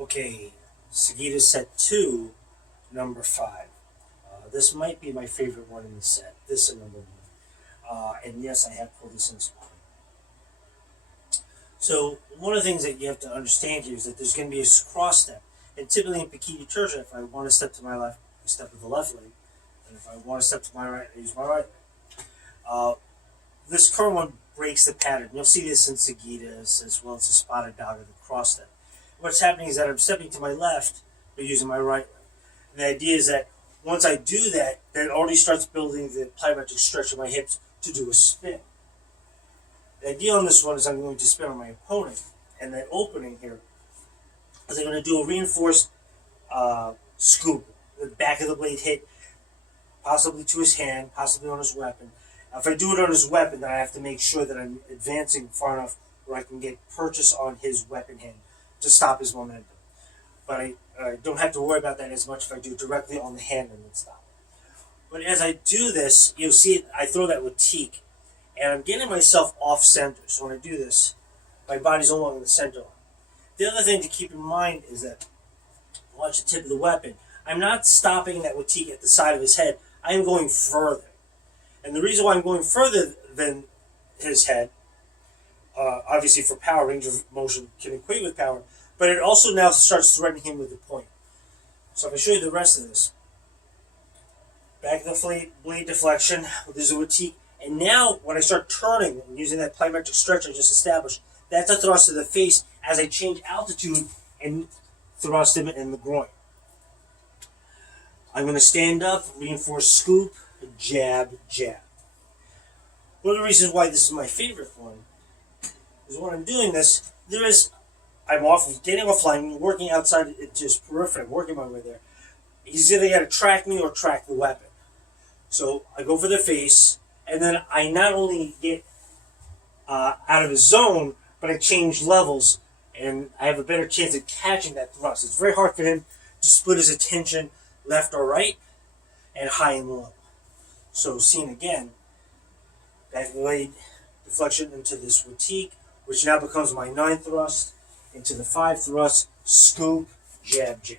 Okay, Sagita set 2, number 5. This might be my favorite one in the set. This and number 1. And yes, I have pulled this in spot. So one of the things that you have to understand here is that there's going to be a cross step. And typically in Pikiti Tertia, if I want to step to my left, I step with the left leg. And if I want to step to my right, I use my right leg. This current one breaks the pattern. You'll see this in Sagitas as well as the spotted dog or the cross step. What's happening is that I'm stepping to my left, but using my right leg. And the idea is that once I do that, that already starts building the plyometric stretch of my hips to do a spin. The idea on this one is I'm going to spin on my opponent, and that opening here is I'm going to do a reinforced scoop. The back of the blade hit, possibly to his hand, possibly on his weapon. If I do it on his weapon, then I have to make sure that I'm advancing far enough where I can get purchase on his weapon hand to stop his momentum. But I don't have to worry about that as much if I do it directly on the hand and then stop. But as I do this, you'll see it, I throw that Latique, and I'm getting myself off center. So when I do this, my body's along the center line. The other thing to keep in mind is that, watch the tip of the weapon, I'm not stopping that Latique at the side of his head. I am going further. And the reason why I'm going further than his head, obviously for power, range of motion can equate with power, but it also now starts threatening him with the point. So if I show you the rest of this, back of the blade deflection, there's a Latique, and now when I start turning and using that plyometric stretch I just established, that's a thrust to the face as I change altitude and thrust him in the groin. I'm going to stand up, reinforce scoop, jab, jab. One of the reasons why this is my favorite one is when I'm doing this, I'm getting offline, working outside into his periphery, working my way there. He's either got to track me or track the weapon. So I go for the face, and then I not only get out of his zone, but I change levels, and I have a better chance of catching that thrust. It's very hard for him to split his attention left or right, and high and low. So seen again, back blade deflection into this Latique, which now becomes my 9th thrust, into the 5th thrust, scoop, jab, jab.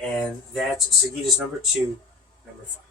And that's Sagita's number 2, number 5.